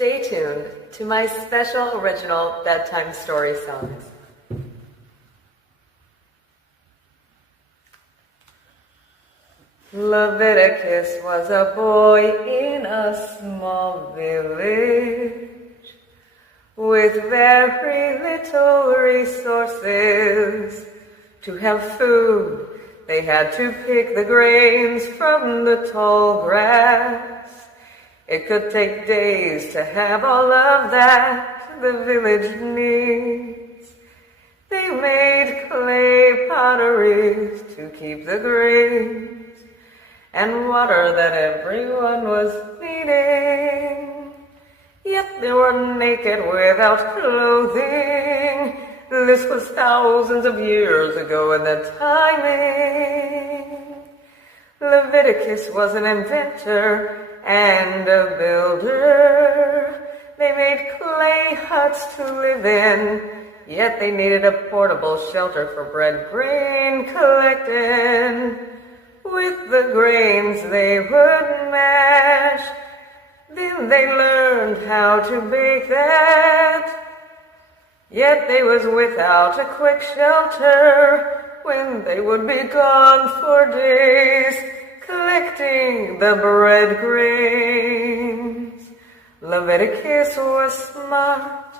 Stay tuned to my special original bedtime story songs. Leviticus was a boy in a small village with very little resources. To have food, they had to pick the grains from the tall grass. It could take days to have all of that the village needs. They made clay potteries to keep the grains and water that everyone was needing. Yet they were naked without clothing. This was thousands of years ago in the timing. Leviticus was an inventor and a builder. They made clay huts to live in, yet they needed a portable shelter for bread grain collecting. With the grains they would mash, then they learned how to bake that. Yet they was without a quick shelter when they would be gone for days, collecting the bread grains. Leviticus was smart,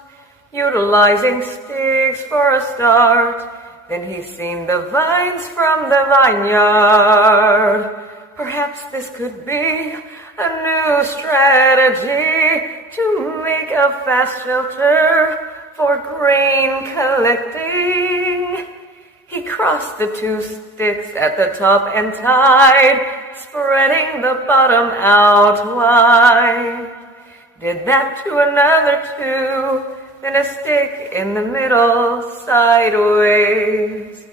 utilizing sticks for a start. Then he seen the vines from the vineyard. Perhaps this could be a new strategy to make a fast shelter for grain collecting. He crossed the two sticks at the top and tied, spreading the bottom out wide. Did that to another two, then a stick in the middle sideways,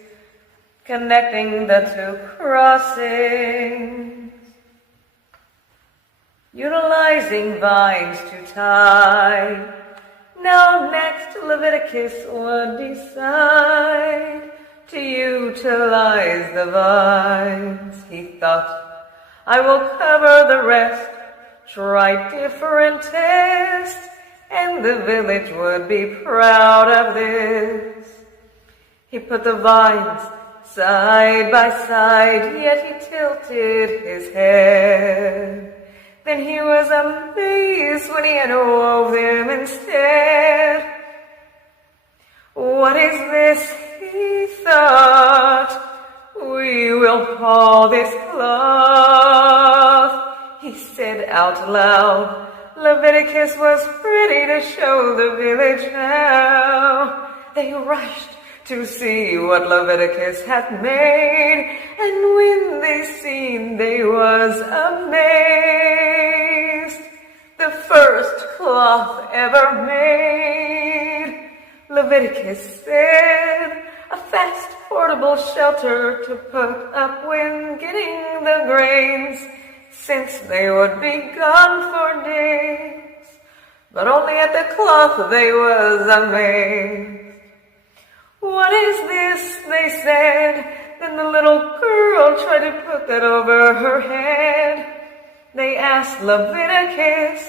connecting the two crossings. Utilizing vines to tie. Now next Leviticus would decide to utilize the vines. He thought, I will cover the rest, try different tests, and the village would be proud of this. He put the vines side by side, yet he tilted his head. Then he was amazed when he had wove them instead. What is this, he thought, we will call this cloth, he said out loud. Leviticus was ready to show the village now. They rushed to see what Leviticus had made, and when they seen, they was amazed. The first cloth ever made, Leviticus said, a fast portable shelter to put up when getting the grains, since they would be gone for days. But only at the cloth they was amazed. What is this, they said. Then the little girl tried to put that over her head. They asked Leviticus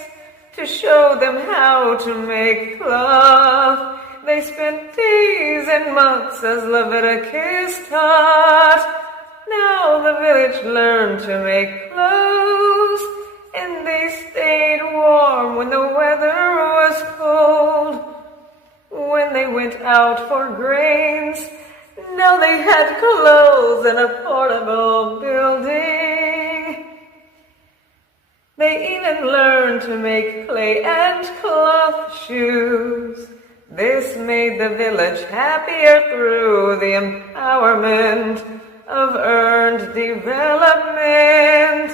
to show them how to make cloth. They spent days and months as Leviticus taught. Now the village learned to make clothes, and they stayed warm when the weather was cold. When they went out for grains, now they had clothes and a portable building. They even learned to make clay and cloth shoes. This made the village happier through the empowerment of earned development.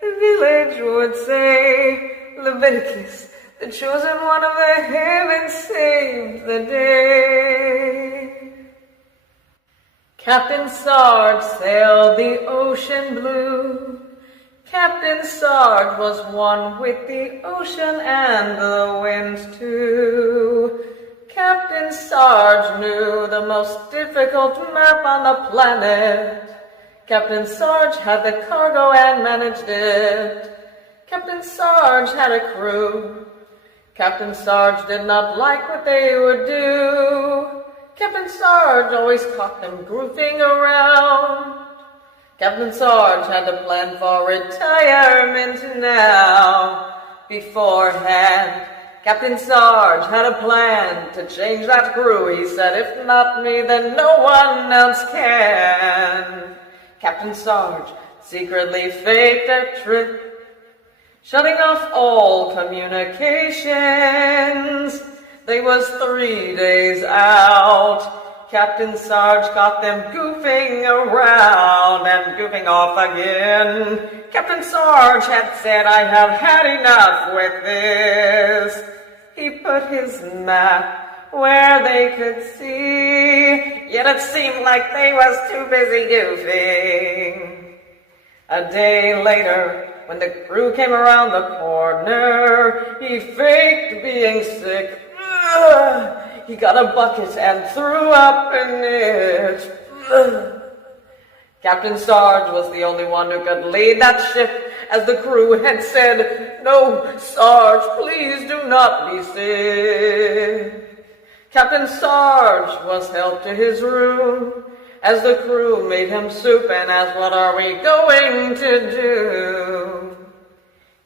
The village would say, Leviticus, the chosen one of the heavens, saved the day. Captain Sarge sailed the ocean blue. Captain Sarge was one with the ocean and the winds too. Captain Sarge knew the most difficult map on the planet. Captain Sarge had the cargo and managed it. Captain Sarge had a crew. Captain Sarge did not like what they would do. Captain Sarge always caught them goofing around. Captain Sarge had a plan for retirement now. Beforehand, Captain Sarge had a plan to change that crew. He said, if not me, then no one else can. Captain Sarge secretly faked a trip, shutting off all communications. They was 3 days out. Captain Sarge caught them goofing around and goofing off again. Captain Sarge had said, I have had enough with this. He put his map where they could see, yet it seemed like they was too busy goofing. A day later, when the crew came around the corner, he faked being sick. He got a bucket and threw up in it. Captain Sarge was the only one who could lead that ship, as the crew had said, no, Sarge, please do not be sick. Captain Sarge was helped to his room, as the crew made him soup and asked, what are we going to do?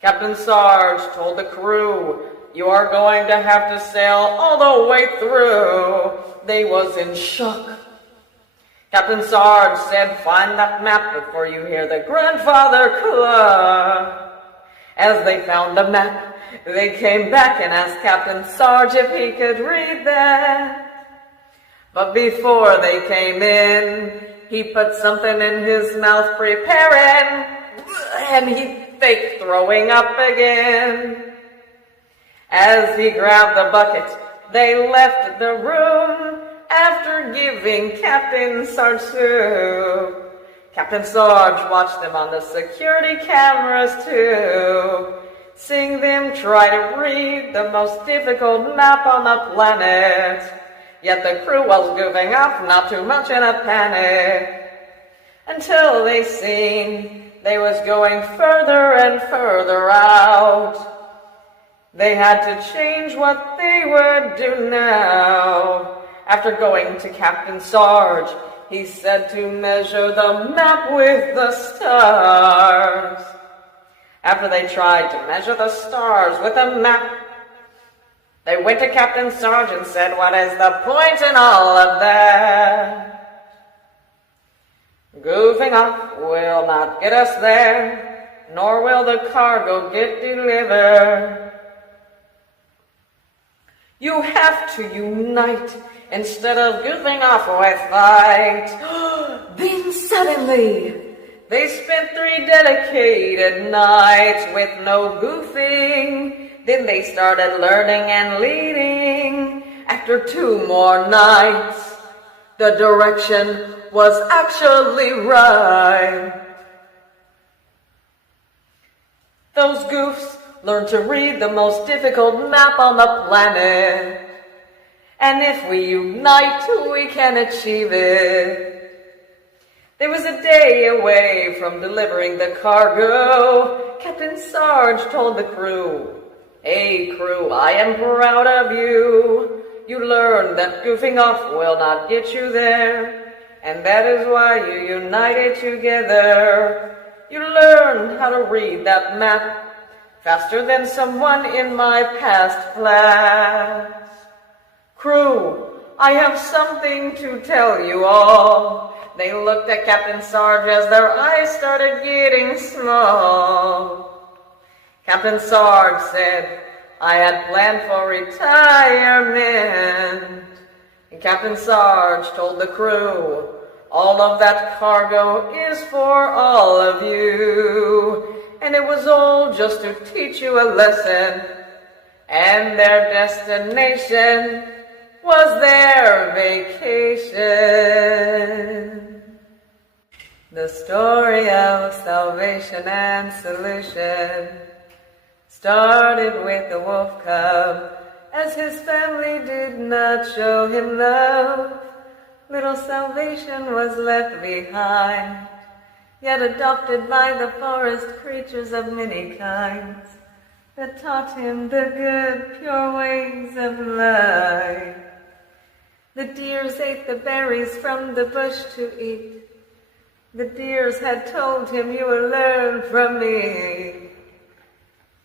Captain Sarge told the crew, you are going to have to sail all the way through. They was in shock. Captain Sarge said, find that map before you hear the grandfather cluck. As they found the map, they came back and asked Captain Sarge if he could read that. But before they came in, he put something in his mouth preparing, and he faked throwing up again. As he grabbed the bucket, they left the room after giving Captain Sarge soup. Captain Sarge watched them on the security cameras too, seeing them try to read the most difficult map on the planet. Yet the crew was goofing off, not too much in a panic, until they seen they was going further and further out. They had to change what they would do now. After going to Captain Sarge, he said to measure the map with the stars. After they tried to measure the stars with a map, they went to Captain Sarge and said, what is the point in all of that? Goofing off will not get us there, nor will the cargo get delivered. You have to unite instead of goofing off with fight. Then suddenly, they spent 3 dedicated nights with no goofing. Then they started learning and leading. After 2 more nights, the direction was actually right. Those goofs learned to read the most difficult map on the planet. And if we unite, we can achieve it. They was a day away from delivering the cargo. Captain Sarge told the crew, hey crew, I am proud of you. You learned that goofing off will not get you there, and that is why you united together. You learned how to read that map faster than someone in my past class. Crew, I have something to tell you all. They looked at Captain Sarge as their eyes started getting small. Captain Sarge said, I had planned for retirement. And Captain Sarge told the crew, all of that cargo is for all of you. And it was all just to teach you a lesson. And their destination was their vacation. The story of salvation and solution started with the wolf cub, as his family did not show him love. Little salvation was left behind, yet adopted by the forest creatures of many kinds. that taught him the good, pure ways of life. The deers ate the berries from the bush to eat. The deers had told him, you will learn from me.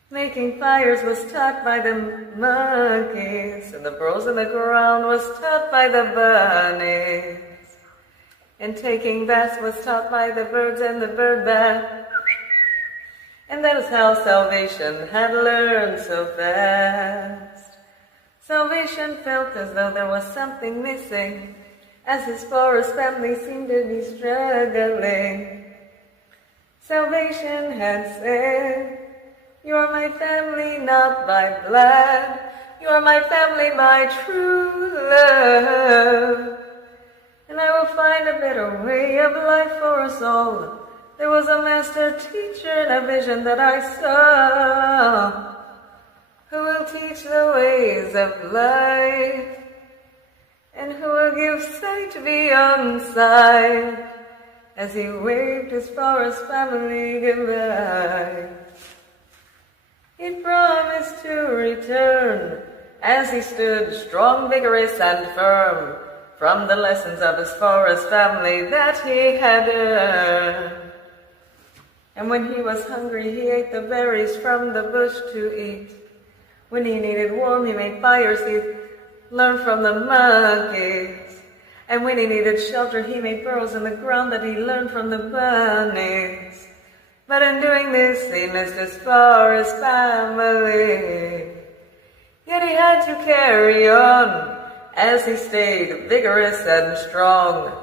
Making fires was taught by the monkeys, and the burrows in the ground was taught by the bunnies. And taking baths was taught by the birds and the bird bath. And that is how salvation had learned so fast. Salvation felt as though there was something missing, as his forest family seemed to be struggling. Salvation had said, you are my family not by blood, you are my family by true love. And I will find a better way of life for us all. There was a master teacher in a vision that I saw, who will teach the ways of life, and who will give sight beyond sight, as he waved his forest family goodbye. He promised to return, as he stood strong, vigorous, and firm, from the lessons of his forest family that he had earned. And when he was hungry, he ate the berries from the bush to eat. When he needed warmth, he made fires, he learned from the monkeys. And when he needed shelter, he made burrows in the ground that he learned from the bunnies. But in doing this, he missed his forest family. Yet he had to carry on, as he stayed vigorous and strong.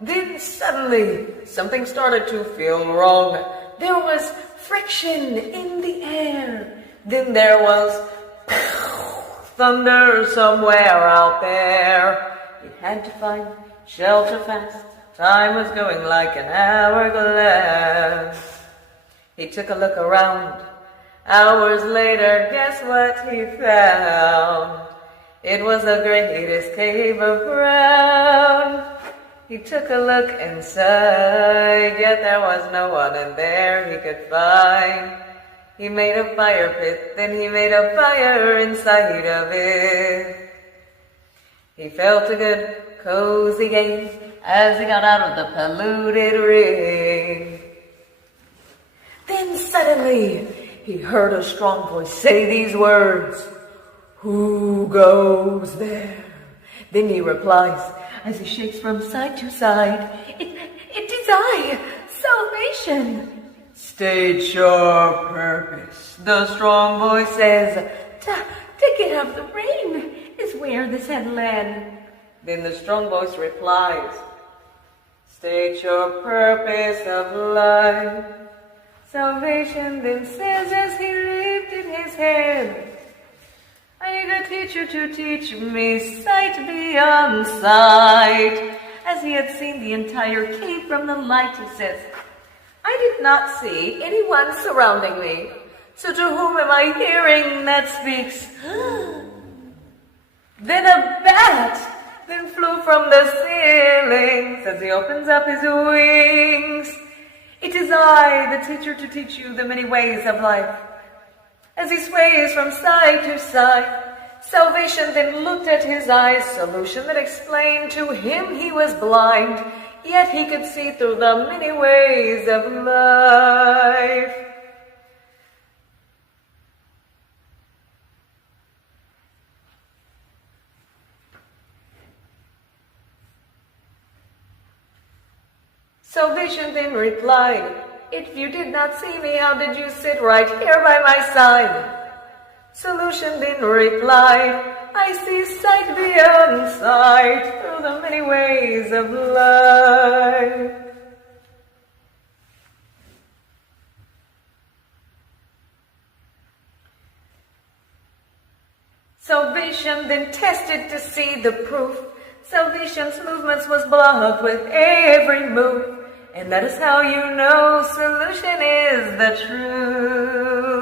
Then suddenly, something started to feel wrong. There was friction in the air. Then there was thunder somewhere out there. He had to find shelter fast. Time was going like an hourglass. He took a look around. Hours later, guess what he found? It was the greatest cave around. He took a look inside, yet there was no one in there he could find. He made a fire pit, then he made a fire inside of it. He felt a good, cozy gaze as he got out of the polluted ring. Then suddenly, he heard a strong voice say these words, "Who goes there?" Then he replies, as he shakes from side to side, It is I, Salvation. State your purpose, the strong voice says. To get out of the rain is where this had led. Then the strong voice replies, state your purpose of life. Salvation then says as he lifted his head, I need a teacher to teach me sight beyond sight. As he had seen the entire cave from the light, he says, I did not see anyone surrounding me. So to whom am I hearing that speaks? Then a bat then flew from the ceilings as he opens up his wings. It is I, the teacher, to teach you the many ways of life. As he sways from side to side, Salvation then looked at his eyes, solution that explained to him he was blind, yet he could see through the many ways of life. Salvation then replied, if you did not see me, how did you sit right here by my side? Solution then replied, I see sight beyond sight through the many ways of life. Salvation then tested to see the proof. Salvation's movements was blocked with every move. And that is how you know solution is the truth.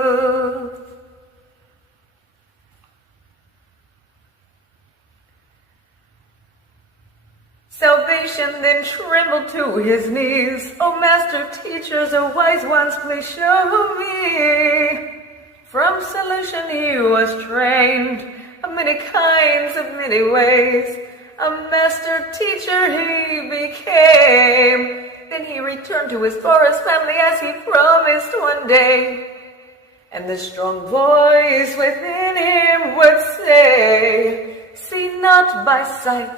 Salvation then trembled to his knees. Oh, master teachers, oh, wise ones, please show me. From solution he was trained, of many kinds, of many ways. A master teacher he became. Then he returned to his forest family as he promised one day. And the strong voice within him would say, see not by sight,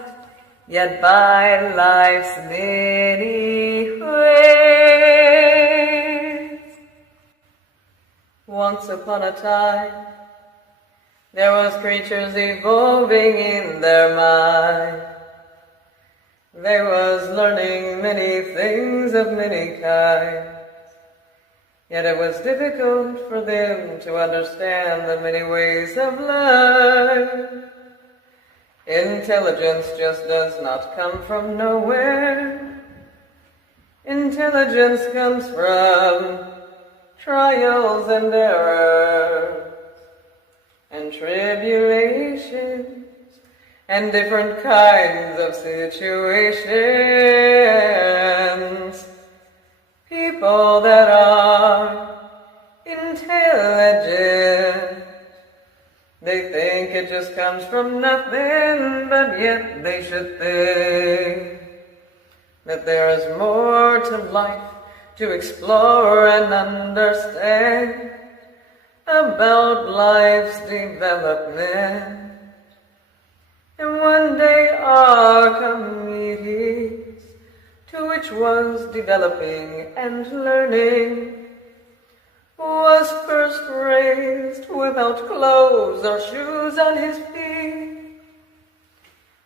yet by life's many ways. Once upon a time, there was creatures evolving in their mind. They was learning many things of many kinds. Yet it was difficult for them to understand the many ways of life. Intelligence just does not come from nowhere. Intelligence comes from trials and errors and tribulations and different kinds of situations. People that are intelligent, they think it just comes from nothing, but yet they should think that there is more to life to explore and understand about life's development. And one day Archimedes, to which was developing and learning, was first raised without clothes or shoes on his feet.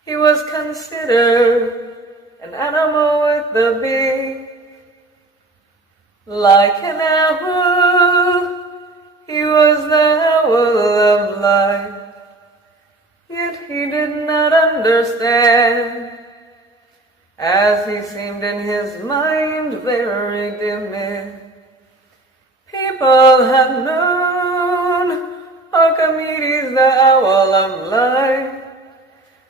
He was considered an animal with the beak. Like an owl, he was the owl of life. Yet he did not understand, as he seemed in his mind very timid. People had known Archimedes, the owl of life,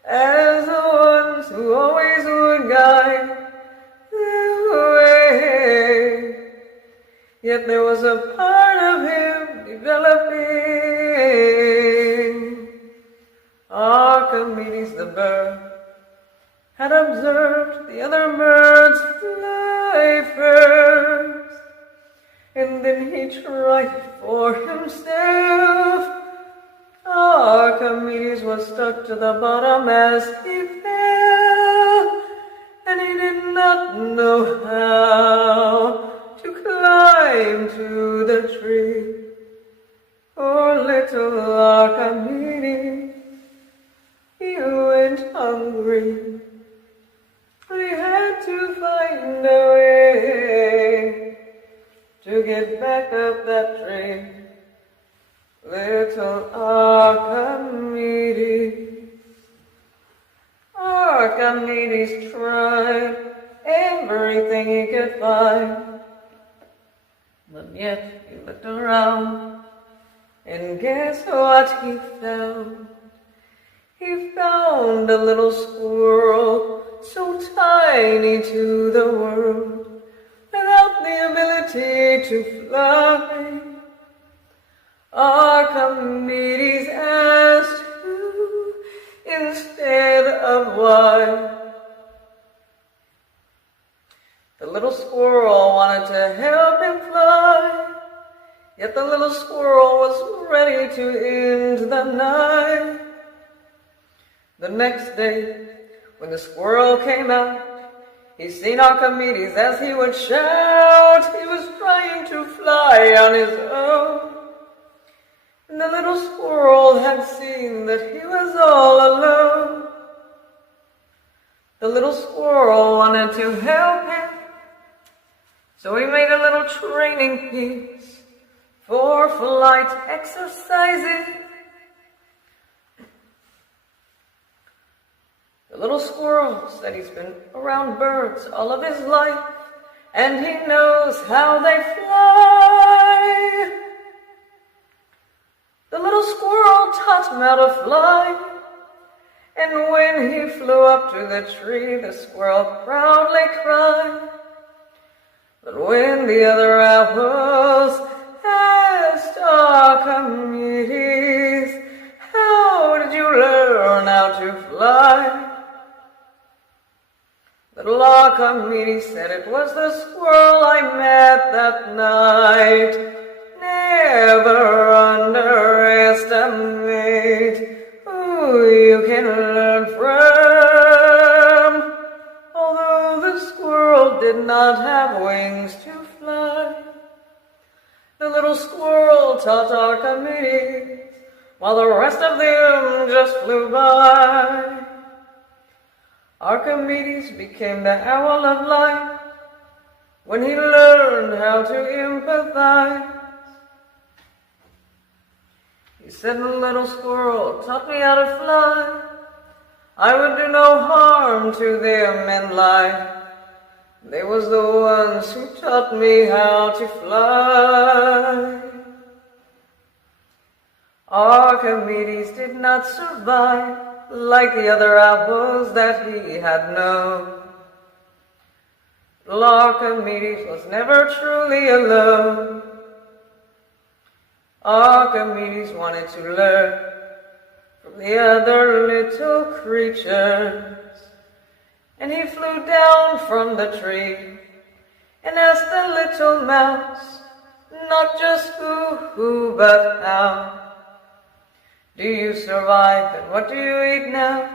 as the ones who always would guide the way. Yet there was a part of him developing. Archimedes the bird had observed the other birds fly first, and then he tried it for himself. Archimedes was stuck to the bottom as he fell, and he did not know how to climb to the tree. Poor little Archimedes, he went hungry. He had to find a way to get back up that tree. Little Archimedes. Archimedes tried everything he could find, but yet he looked around, and guess what he found? He found a little squirrel, so tiny to the world, without the ability to fly. Archimedes asked who instead of why. The little squirrel wanted to help him fly, yet the little squirrel was ready to end the night. The next day, when the squirrel came out, he seen Archimedes as he would shout. He was trying to fly on his own. And the little squirrel had seen that he was all alone. The little squirrel wanted to help him, so he made a little training piece for flight exercises. The little squirrel said he's been around birds all of his life, and he knows how they fly. The little squirrel taught him how to fly, and when he flew up to the tree, the squirrel proudly cried. But when the other owls asked Archimedes, how did you learn how to fly? Little Archimedes said, it was the squirrel I met that night. Never underestimate who you can learn from. Although the squirrel did not have wings to fly, the little squirrel taught Archimedes, while the rest of them just flew by. Archimedes became the owl of life when he learned how to empathize. He said, the little squirrel taught me how to fly. I would do no harm to them in life. They was the ones who taught me how to fly. Archimedes did not survive like the other owls that he had known. Archimedes was never truly alone. Archimedes wanted to learn from the other little creatures, and he flew down from the tree and asked the little mouse, not just who, but how. Do you survive, and what do you eat now?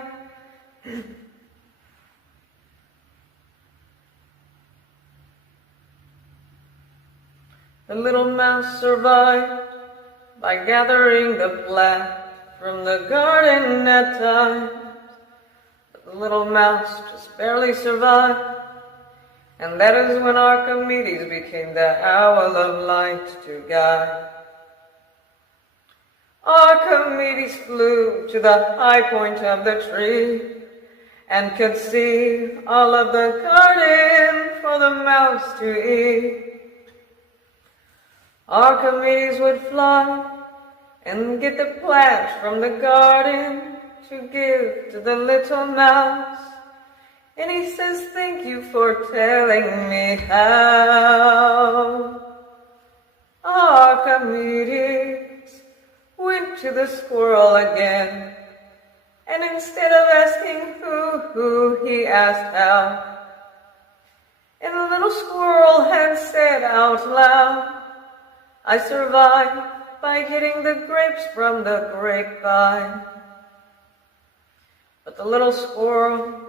The little mouse survived by gathering the plant from the garden at times. But the little mouse just barely survived, and that is when Archimedes became the owl of light to guide. Archimedes flew to the high point of the tree and could see all of the garden for the mouse to eat. Archimedes would fly and get the plants from the garden to give to the little mouse. And he says, thank you for telling me how. Archimedes went to the squirrel again, and instead of asking who, he asked how. And the little squirrel had said out loud, I survived by getting the grapes from the grapevine. But the little squirrel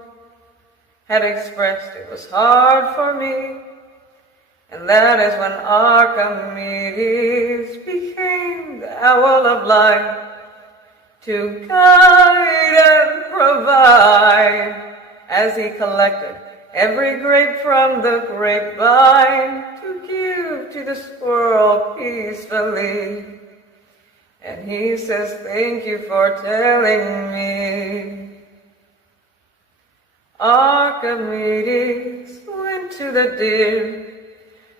had expressed it was hard for me, and that is when Archimedes became the owl of light to guide and provide, as he collected every grape from the grapevine to give to the squirrel peacefully. And he says, thank you for telling me. Archimedes went to the deer,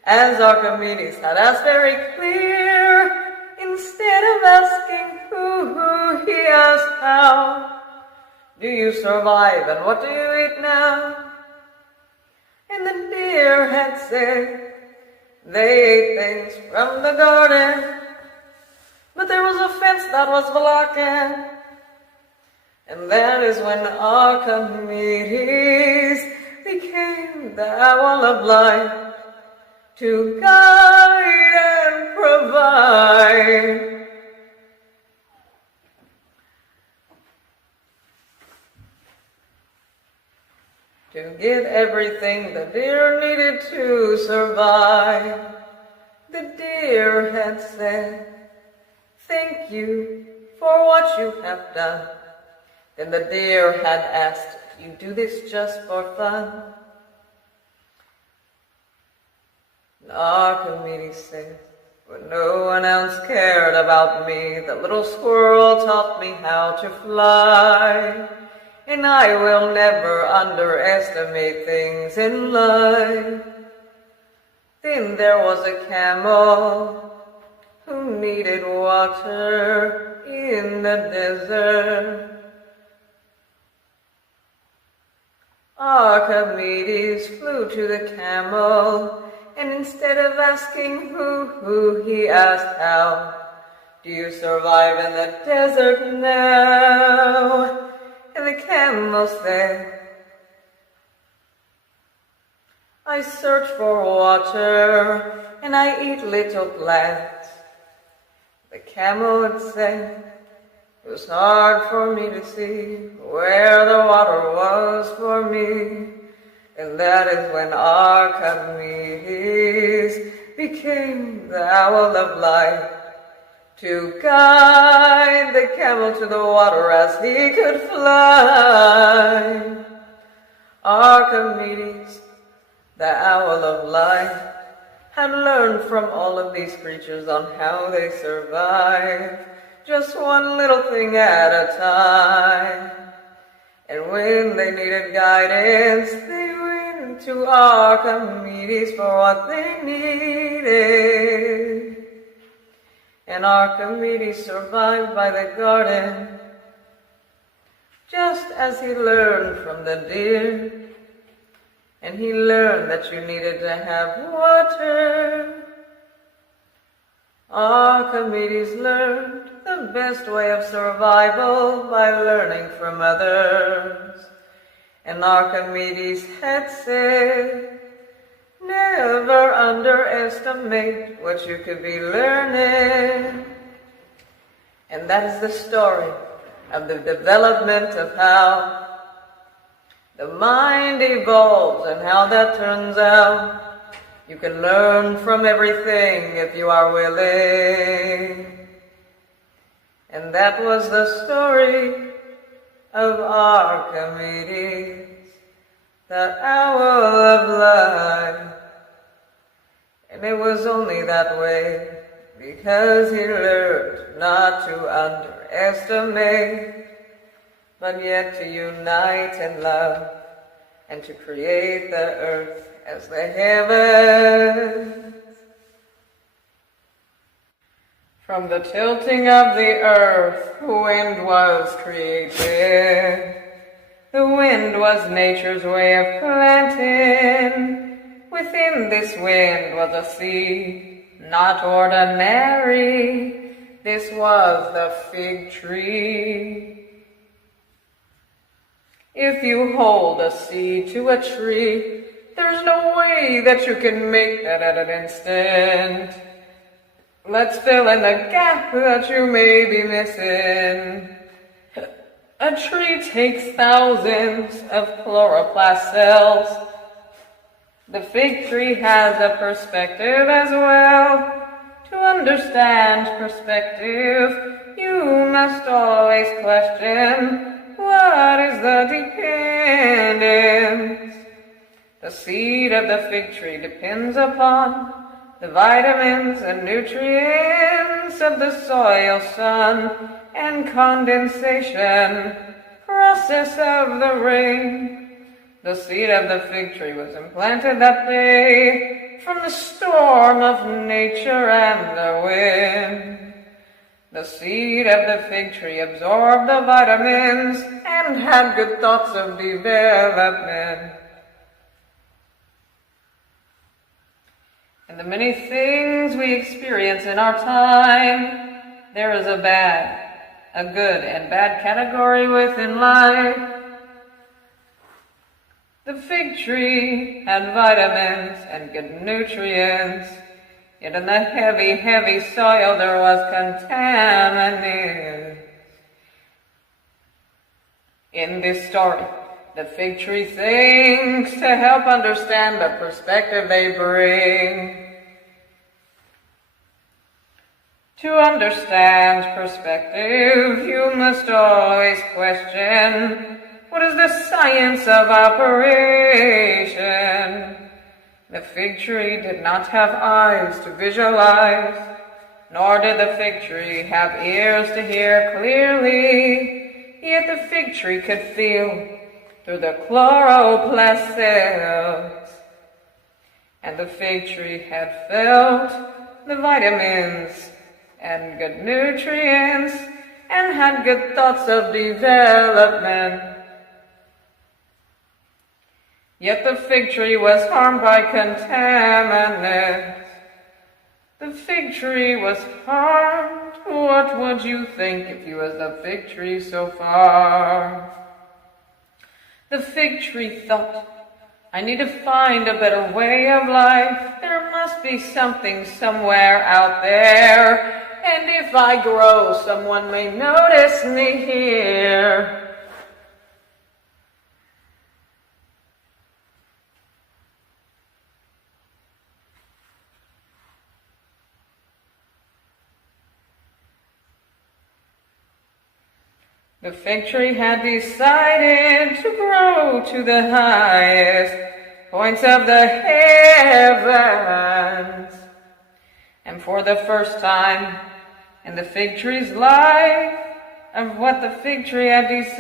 as Archimedes had asked very clear. Instead of asking who, he asked how. Do you survive, and what do you eat now? And the deer had said they ate things from the garden, but there was a fence that was blocking. And that is when Archimedes became the owl of light to guide and provide. To get everything the deer needed to survive. The deer had said, thank you for what you have done. Then the deer had asked, you do this just for fun? And Archimedes said, when no one else cared about me, the little squirrel taught me how to fly. And I will never underestimate things in life. Then there was a camel who needed water in the desert. Archimedes flew to the camel and instead of asking who, he asked how. Do you survive in the desert now? And the camel said, I search for water, and I eat little plants. The camel would say, it was hard for me to see where the water was for me. And that is when Archimedes became the owl of light, to guide the camel to the water as he could fly. Archimedes, the owl of light, had learned from all of these creatures on how they survive, just one little thing at a time. And when they needed guidance, they went to Archimedes for what they needed. And Archimedes survived by the garden, just as he learned from the deer. And he learned that you needed to have water. Archimedes learned the best way of survival by learning from others. And Archimedes had said, never underestimate what you could be learning. And that is the story of the development of how the mind evolves and how that turns out. You can learn from everything if you are willing. And that was the story of Archimedes, the owl of life. And it was only that way because he learned not to underestimate, but yet to unite in love and to create the earth as the heavens. From the tilting of the earth, wind was created. The wind was nature's way of planting. Within this wind was a seed, not ordinary. This was the fig tree. If you hold a seed to a tree, there's no way that you can make that at an instant. Let's fill in the gap that you may be missing. A tree takes thousands of chloroplast cells. The fig tree has a perspective as well. To understand perspective, you must always question, what is the dependence? The seed of the fig tree depends upon the vitamins and nutrients of the soil, sun, and condensation process of the rain. The seed of the fig tree was implanted that day from the storm of nature and the wind. The seed of the fig tree absorbed the vitamins and had good thoughts of development. In the many things we experience in our time, there is a bad, a good, and bad category within life. The fig tree had vitamins and good nutrients, yet in the heavy, heavy soil there was contaminants. In this story, the fig tree thinks to help understand the perspective they bring. To understand perspective, you must always question, what is the science of operation? The fig tree did not have eyes to visualize, nor did the fig tree have ears to hear clearly, yet the fig tree could feel through the chloroplast cells. And the fig tree had felt the vitamins and good nutrients and had good thoughts of development. Yet the fig tree was harmed by contaminants. The fig tree was harmed. What would you think if you was the fig tree so far? The fig tree thought, I need to find a better way of life. There must be something somewhere out there. And if I grow, someone may notice me here. The fig tree had decided to grow to the highest points of the heavens. And for the first time in the fig tree's life, of what the fig tree had decided,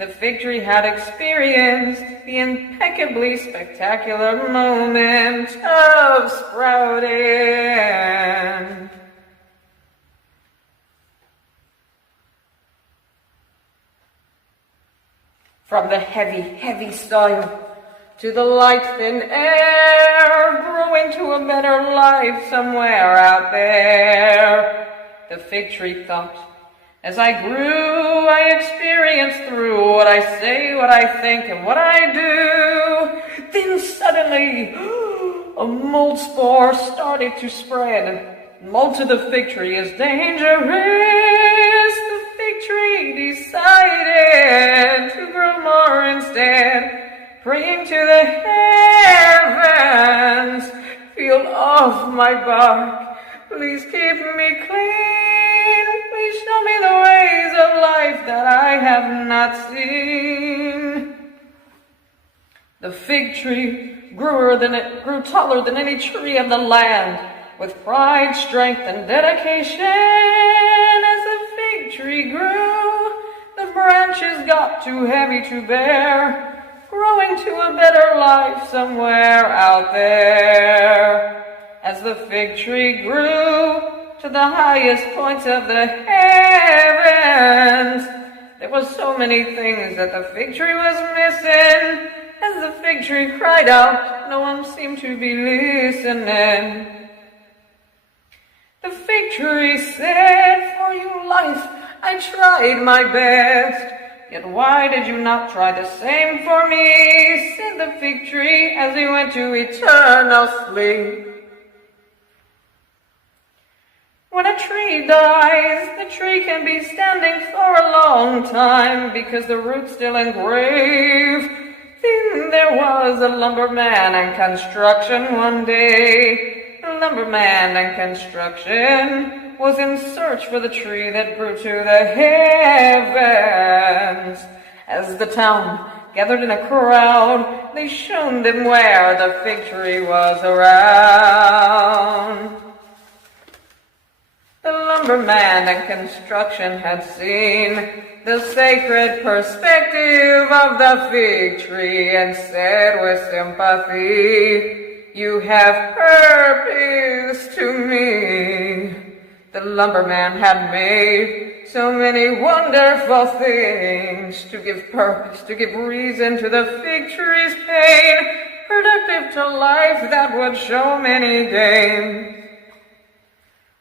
the fig tree had experienced the impeccably spectacular moment of sprouting. From the heavy, heavy soil to the light, thin air, growing to a better life somewhere out there. The fig tree thought, as I grew, I experienced through what I say, what I think, and what I do. Then suddenly, a mold spore started to spread. Mold to the fig tree is dangerous. The fig tree decided to grow more instead, praying to the heavens, feel off my bark, please keep me clean, please show me the ways of life that I have not seen. The fig tree grew taller than any tree of the land, with pride, strength, and dedication. As the fig tree grew, the branches got too heavy to bear, growing to a better life somewhere out there. As the fig tree grew to the highest points of the heavens, there were so many things that the fig tree was missing. As the fig tree cried out, no one seemed to be listening. The fig tree said, for you, life, I tried my best. Yet why did you not try the same for me? Said the fig tree as he went to eternal sleep. When a tree dies, the tree can be standing for a long time because the root's still engraved. Then there was a lumberman and construction one day. The lumberman and construction was in search for the tree that grew to the heavens. As the town gathered in a crowd, they showed them where the fig tree was around. The lumberman and construction had seen the sacred perspective of the fig tree and said with sympathy, you have purpose to me. The lumberman had made so many wonderful things to give purpose, to give reason to the fig tree's pain, productive to life that would show many gains.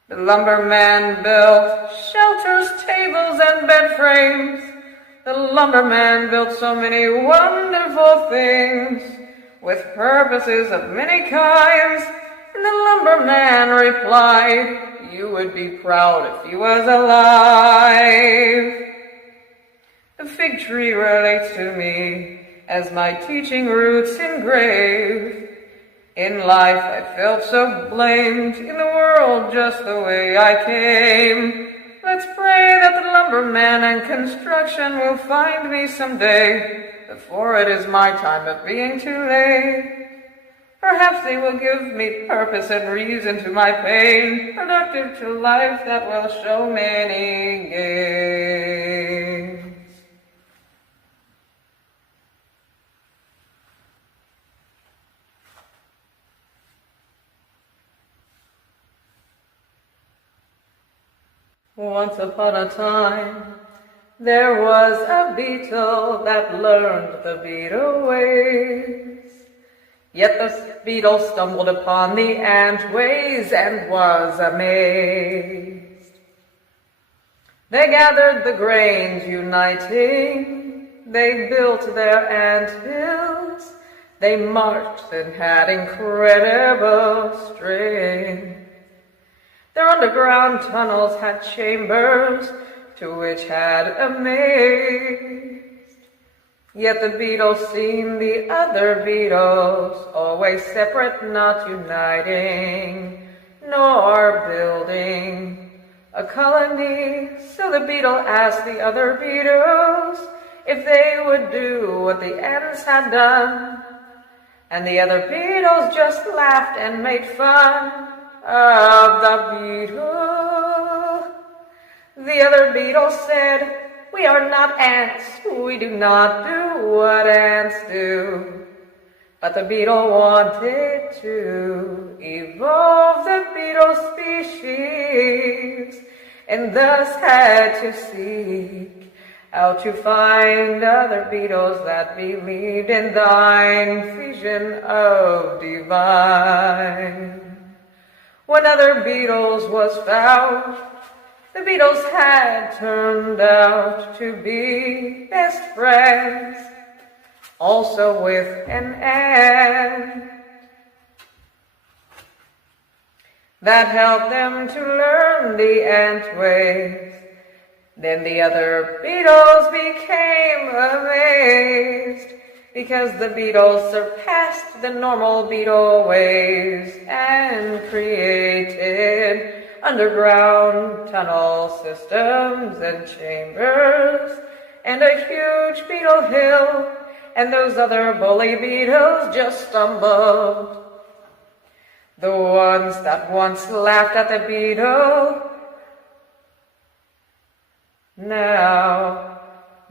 The lumberman built shelters, tables, and bed frames. The lumberman built so many wonderful things with purposes of many kinds. And the lumberman replied, you would be proud if he was alive. The fig tree relates to me as my teaching roots engraved. In life I felt so blamed, in the world just the way I came. Let's pray that the lumberman and construction will find me someday, before it is my time of being too late. Perhaps they will give me purpose and reason to my pain, productive to life that will show many gains. Once upon a time, There was a beetle that learned the beetle ways. Yet the beetle stumbled upon the ant ways and was amazed. They gathered the grains uniting, they built their ant hills, they marched and had incredible strength. Their underground tunnels had chambers to which had amazed. Yet the beetles seen the other beetles, always separate, not uniting, nor building a colony. So the beetle asked the other beetles if they would do what the ants had done. And the other beetles just laughed and made fun of the beetle. The other beetles said, "We are not ants, we do not do what ants do." But the beetle wanted to evolve the beetle species, and thus had to seek how to find other beetles that believed in thine vision of divine. When other beetles was found, the beetles had turned out to be best friends, also with an ant that helped them to learn the ant ways. Then the other beetles became amazed, because the beetles surpassed the normal beetle ways and created underground tunnel systems and chambers and a huge beetle hill, and those other bully beetles just stumbled. The ones that once laughed at the beetle, now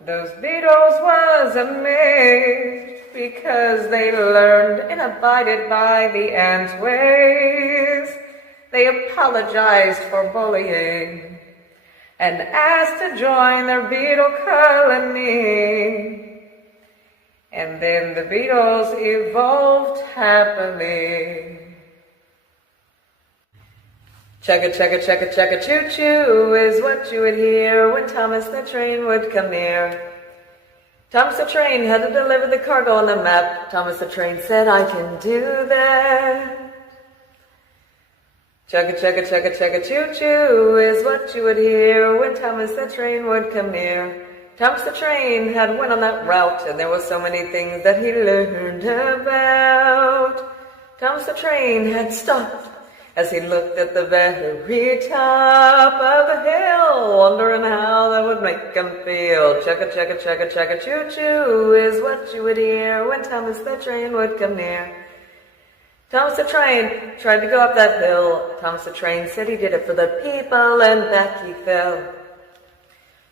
those beetles was amazed, because they learned and abided by the ant ways. They apologized for bullying and asked to join their beetle colony. And then the beetles evolved happily. Chugga, chugga, chugga, chugga, choo-choo is what you would hear when Thomas the Train would come near. Thomas the Train had to deliver the cargo on the map. Thomas the Train said, "I can do that." Chugga, chugga, chugga, chugga, choo-choo is what you would hear when Thomas the Train would come near. Thomas the Train had went on that route, and there were so many things that he learned about. Thomas the Train had stopped as he looked at the very top of the hill, wondering how that would make him feel. Chugga, chugga, chugga, chugga, choo-choo is what you would hear when Thomas the Train would come near. Thomas the Train tried to go up that hill. Thomas the Train said he did it for the people, and back he fell.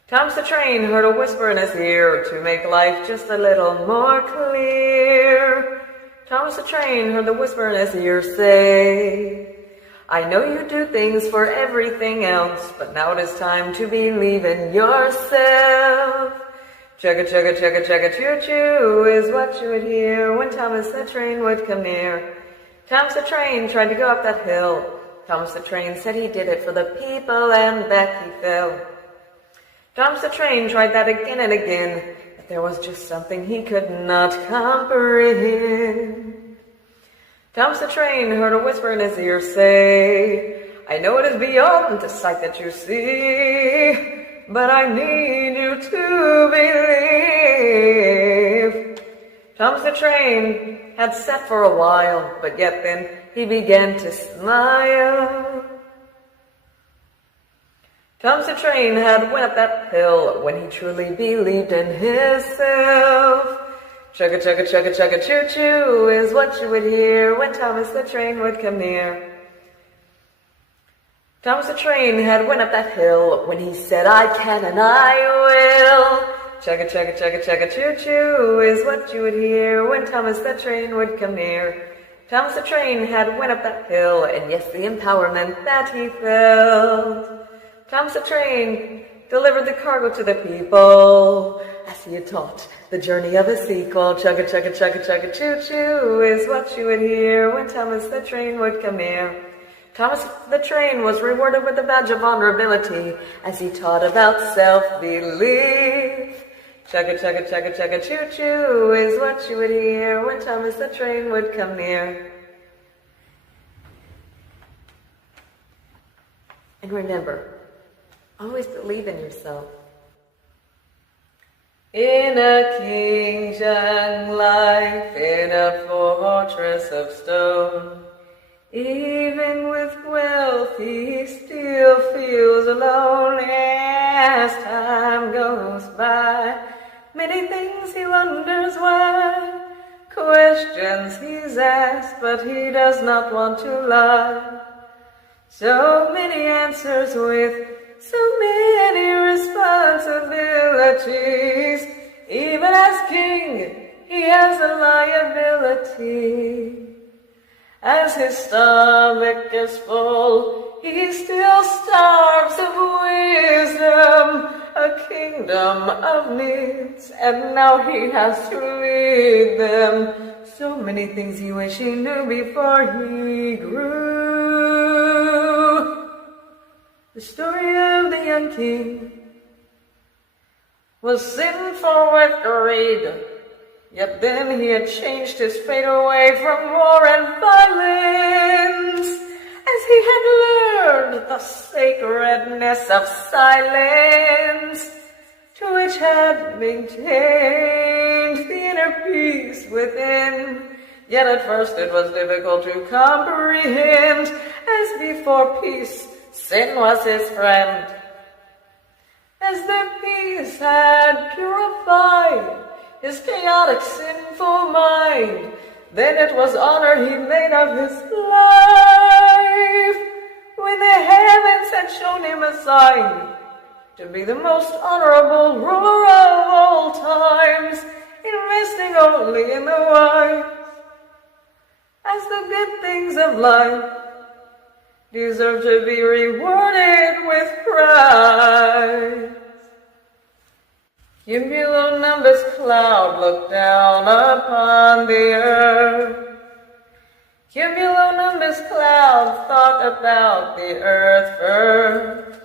Thomas the Train heard a whisper in his ear to make life just a little more clear. Thomas the Train heard the whisper in his ear say, "I know you do things for everything else, but now it is time to believe in yourself." Chugga, chugga, chugga, chugga, choo-choo is what you would hear when Thomas the Train would come near. Thomas the Train tried to go up that hill. Thomas the Train said he did it for the people, and back he fell. Thomas the Train tried that again and again, but there was just something he could not comprehend. Thomas the Train heard a whisper in his ear say, "I know it is beyond the sight that you see, but I need you to believe." Thomas the Train had sat for a while, but yet then he began to smile. Thomas the Train had went up that hill when he truly believed in himself. Chugga, chugga, chugga, chugga, choo-choo is what you would hear when Thomas the Train would come near. Thomas the Train had went up that hill when he said, "I can and I will." Chugga, chugga, chugga, chugga, choo-choo is what you would hear when Thomas the Train would come near. Thomas the Train had went up that hill, and yes, the empowerment that he felt. Thomas the Train delivered the cargo to the people. As he had taught, the journey of a sequel, chugga chugga chugga chugga choo choo, is what you would hear when Thomas the train would come near. Thomas the train was rewarded with a badge of vulnerability as he taught about self-belief. Chugga chugga chugga chugga choo choo is what you would hear when Thomas the train would come near. And remember, always believe in yourself. In a king's young life, in a fortress of stone, even with wealth he still feels alone. As time goes by, many things he wonders why, questions he's asked, but he does not want to lie. So many answers with so many responsibilities. Even as king, he has a liability. As his stomach is full, he still starves of wisdom, a kingdom of needs, and now he has to lead them. So many things he wished he knew before he grew. The story of the young king was sinful with greed, yet then he had changed his fate away from war and violence, as he had learned the sacredness of silence, to which had maintained the inner peace within. Yet at first it was difficult to comprehend, as before peace, sin was his friend. As the peace had purified his chaotic, sinful mind, then it was honor he made of his life, when the heavens had shown him a sign to be the most honorable ruler of all times, investing only in the wise, as the good things of life deserve to be rewarded with prize. Cumulonimbus cloud looked down upon the earth. Cumulonimbus cloud thought about the earth first.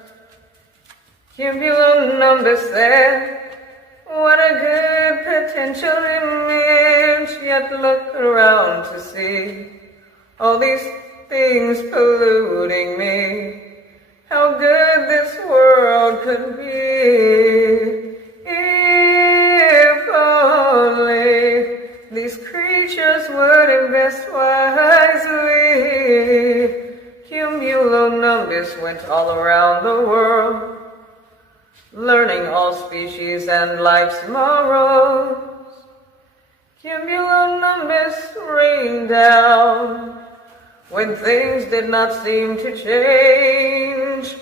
Cumulonimbus said, what a good potential image, yet look around to see all these things polluting me. How good this world could be if only these creatures would invest wisely. Cumulonimbus went all around the world, learning all species and life's morals. Cumulonimbus rained down when things did not seem to change,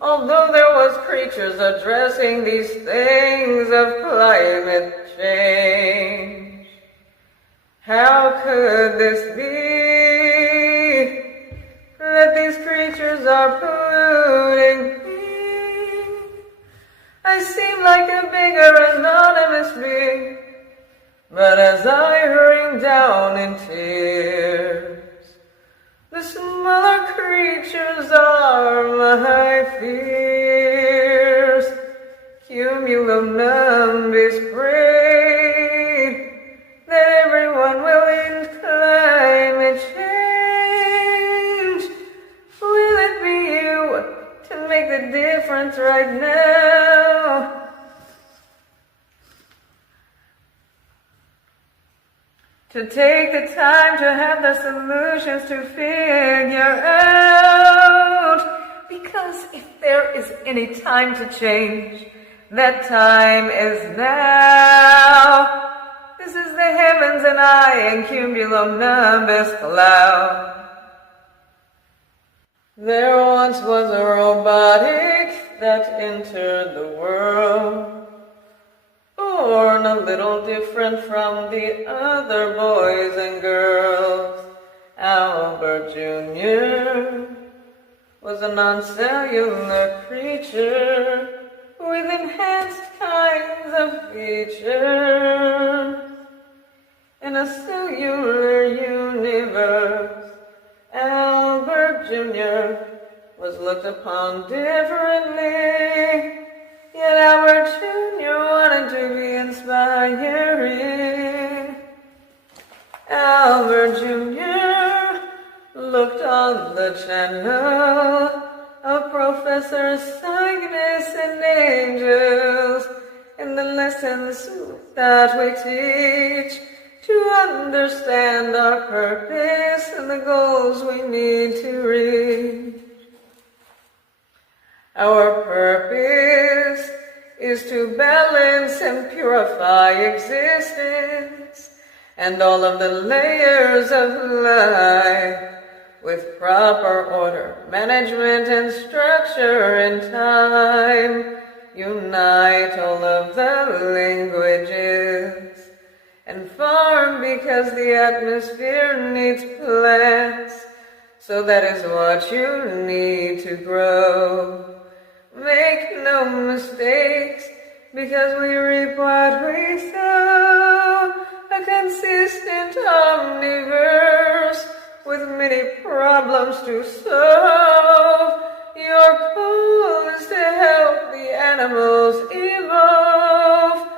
although there was creatures addressing these things of climate change. How could this be, that these creatures are polluting me? I seem like a bigger anonymous being, but as I hurry down in tears, the smaller creatures are my fears. Cumulonimbus prayed that everyone will end climate change. Will it be you to make the difference right now? To take the time to have the solutions to figure out. Because if there is any time to change, that time is now. This is the heavens and I and cumulonimbus cloud. There once was a robotic that entered the world, born a little different from the other boys and girls. Albert Jr. was a non-cellular creature who with enhanced kinds of features. In a cellular universe, Albert Jr. was looked upon differently, yet Albert Jr. wanted to be inspiring. Albert Jr. looked on the channel of Professor Cygnus and angels in the lessons that we teach to understand our purpose and the goals we need to reach. Our purpose is to balance and purify existence and all of the layers of life with proper order, management, and structure in time. Unite all of the languages and farm because the atmosphere needs plants. So that is what you need to grow. Make no mistakes because we reap what we sow. A consistent omniverse with many problems to solve. Your goal is to help the animals evolve.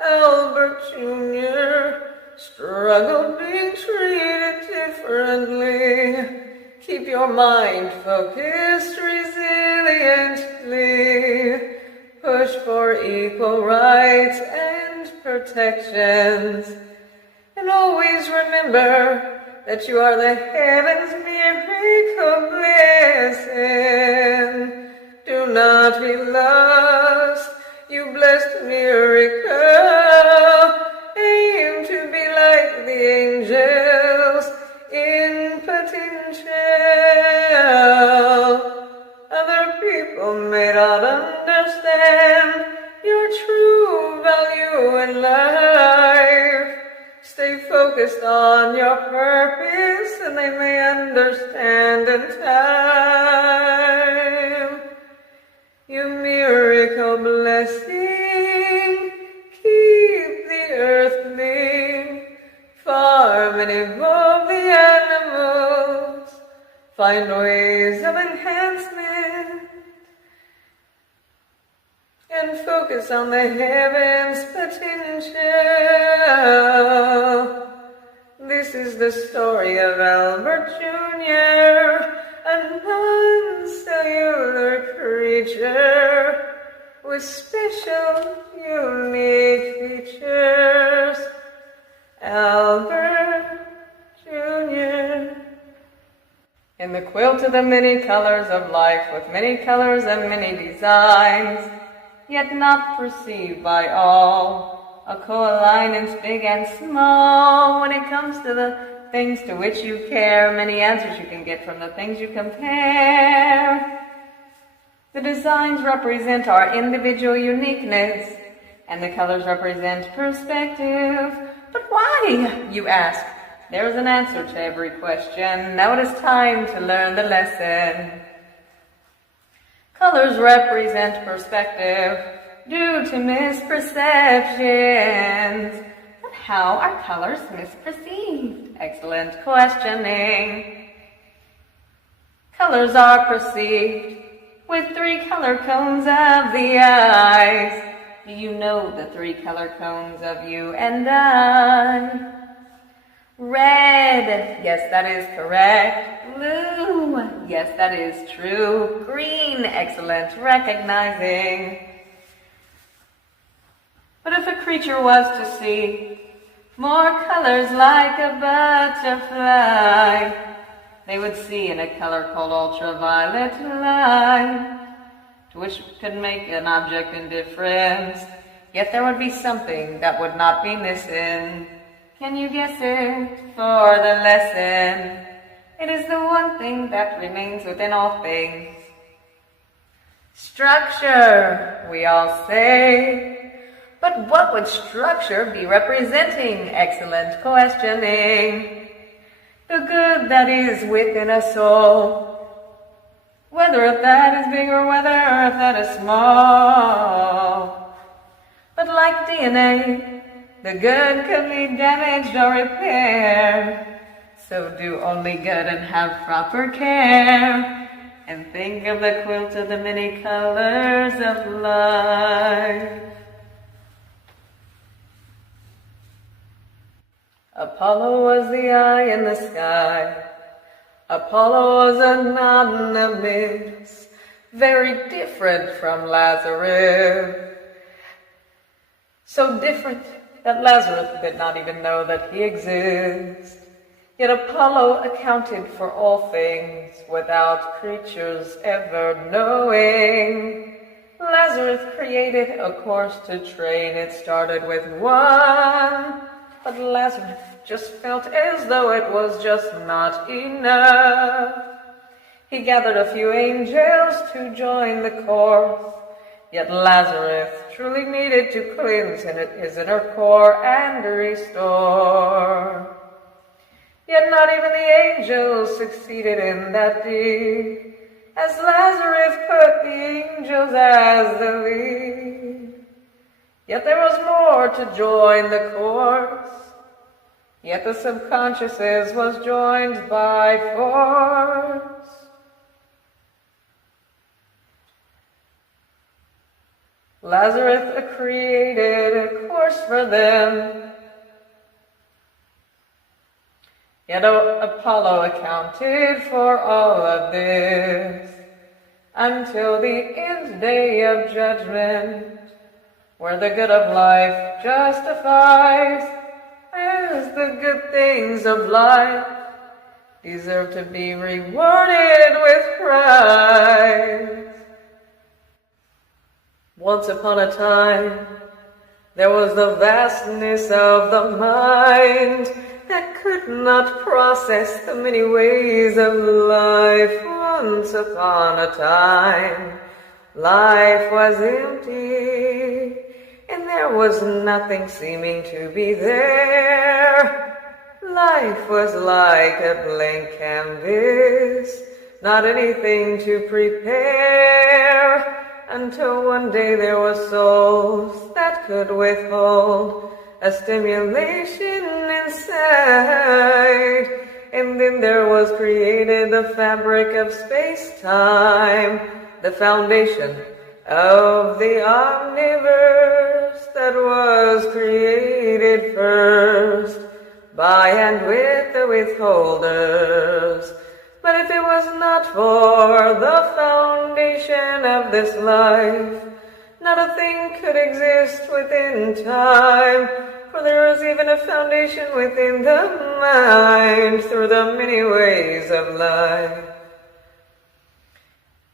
Albert Jr. struggled being treated differently. Keep your mind focused resiliently. Push for equal rights and protections. And always remember that you are the heaven's miracle blessing. Do not be lost, you blessed miracle. Aim to be like the angels in potential. Other people may not understand your true value in life. Stay focused on your purpose and they may understand in time. You miracle blessing, keep the earthling, farm and evolve the animals, find ways of enhancement, and focus on the heavens' potential. This is the story of Albert Jr., a non-cellular creature with special, unique features. Albert Jr. In the quilt of the many colors of life, with many colors and many designs, yet not perceived by all. A coalignance big and small. When it comes to the things to which you care, many answers you can get from the things you compare. The designs represent our individual uniqueness, and the colors represent perspective. But why, you ask? There's an answer to every question. Now it is time to learn the lesson. Colors represent perspective due to misperceptions. But how are colors misperceived? Excellent questioning. Colors are perceived with 3 color cones of the eyes. Do you know the 3 color cones of you and I? Red, yes, that is correct. Blue, yes, that is true. Green, excellent, recognizing. But if a creature was to see more colors like a butterfly, they would see in a color called ultraviolet light, which could make an object indifferent. Yet there would be something that would not be missing. Can you guess it for the lesson? It is the one thing that remains within all things. Structure, we all say. But what would structure be representing? Excellent questioning. The good that is within us all. Whether if that is big or whether if that is small. DNA. The good could be damaged or repaired. So do only good and have proper care. And think of the quilt of the many colors of life. Apollo was the eye in the sky. Apollo was a knot in the midst, very different from Lazarus. So different that Lazarus did not even know that he exists. Yet Apollo accounted for all things without creatures ever knowing. Lazarus created a course to train. It started with one, but Lazarus just felt as though it was just not enough. He gathered a few angels to join the course. Yet Lazarus truly needed to cleanse his inner core and restore. Yet not even the angels succeeded in that deed, as Lazarus put the angels as the lead. Yet there was more to join the course. Yet the subconscious was joined by force. Lazarus created a course for them. Yet Apollo accounted for all of this until the end day of judgment, where the good of life justifies as the good things of life deserve to be rewarded with prize. Once upon a time, there was the vastness of the mind that could not process the many ways of life. Once upon a time, life was empty, and there was nothing seeming to be there. Life was like a blank canvas, not anything to prepare, until one day there were souls that could withhold a stimulation inside. And then there was created the fabric of space-time, the foundation of the omniverse that was created first by and with the withholders. But if it was not for the foundation of this life, not a thing could exist within time, for there is even a foundation within the mind through the many ways of life.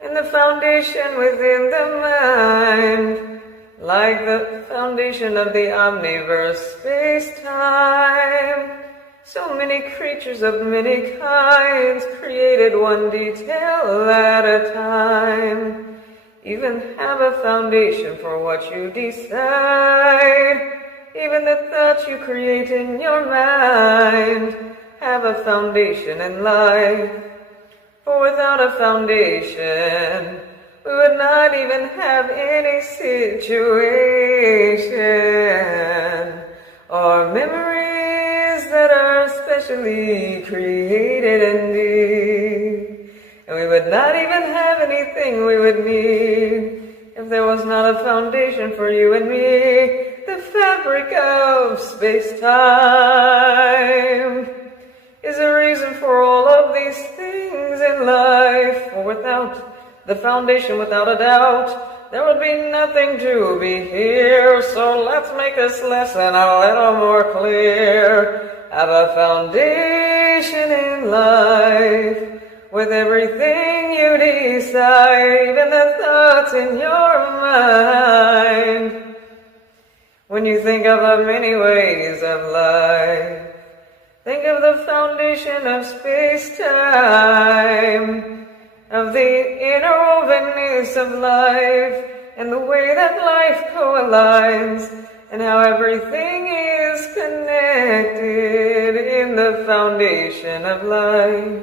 And the foundation within the mind, like the foundation of the omniverse space-time, so many creatures of many kinds created one detail at a time. Even have a foundation for what you decide. Even the thoughts you create in your mind have a foundation in life. For without a foundation, we would not even have any situation or memories that are specially created indeed. And we would not even have anything we would need if there was not a foundation for you and me. The fabric of space-time is a reason for all of these things in life. For without the foundation, without a doubt, there would be nothing to be here. So let's make this lesson a little more clear. Have a foundation in life. With everything you decide, even the thoughts in your mind. When you think of the many ways of life, think of the foundation of space-time, of the interwovenness of life, and the way that life co-aligns, and how everything is connected in the foundation of life.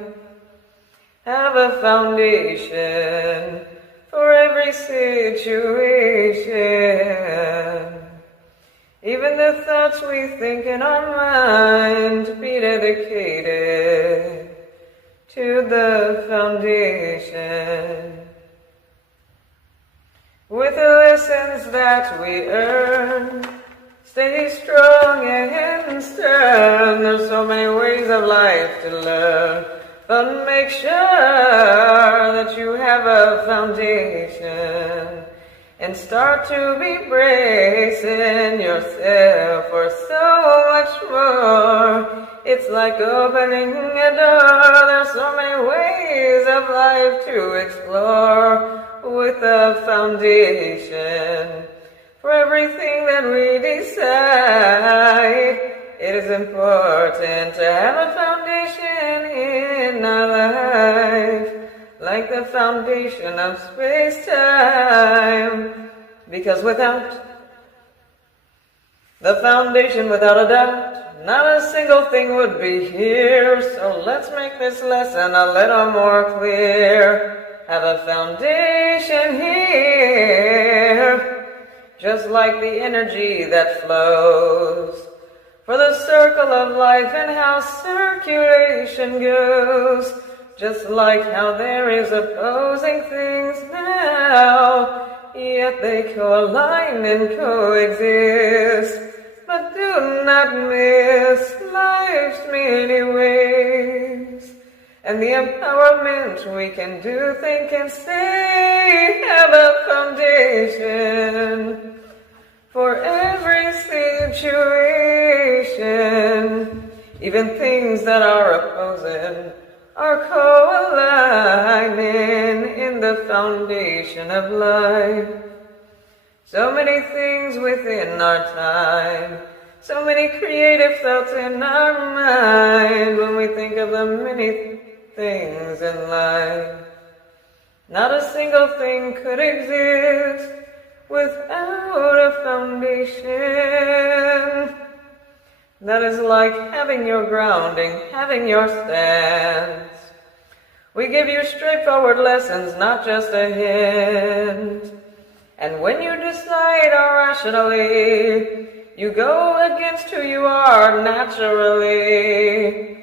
Have a foundation for every situation. the thoughts we think in our mind be dedicated to the foundation. With the lessons that we earn, stay strong and stern. There's so many ways of life to learn, but make sure that you have a foundation and start to be bracing yourself for so much more. It's like opening a door. There's so many ways of life to explore with a foundation. For everything that we decide, it is important to have a foundation in our life, like the foundation of space-time. Because without the foundation, without a doubt, not a single thing would be here. So let's make this lesson a little more clear. Have a foundation here, just like the energy that flows for the circle of life and how circulation goes. Just like how there is opposing things now, yet they co-align and coexist. But do not miss life's many ways, and the empowerment we can do, think, and say. Have a foundation for every situation. Even things that are opposing are co-aligning in the foundation of life. So many things within our time, so many creative thoughts in our mind when we think of the many things in life. Not a single thing could exist without a foundation. That is like having your grounding, having your stance. We give you straightforward lessons, not just a hint. And when you decide irrationally, you go against who you are naturally.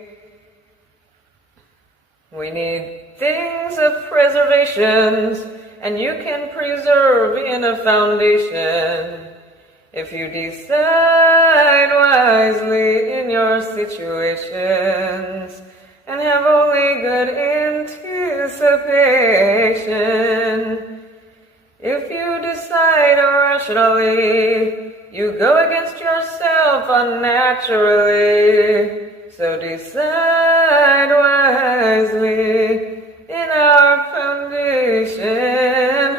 We need things of preservations, and you can preserve in a foundation if you decide wisely in your situations and have only good anticipation. If you decide irrationally, you go against yourself unnaturally. So decide wisely in our foundation,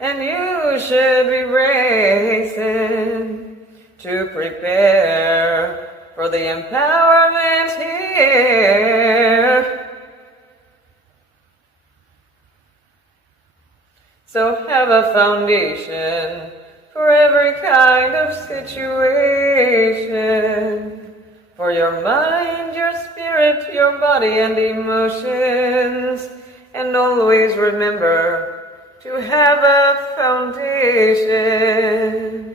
and you should be racing to prepare for the empowerment here. So have a foundation for every kind of situation. For your mind, your spirit, your body, and emotions. And always remember to have a foundation.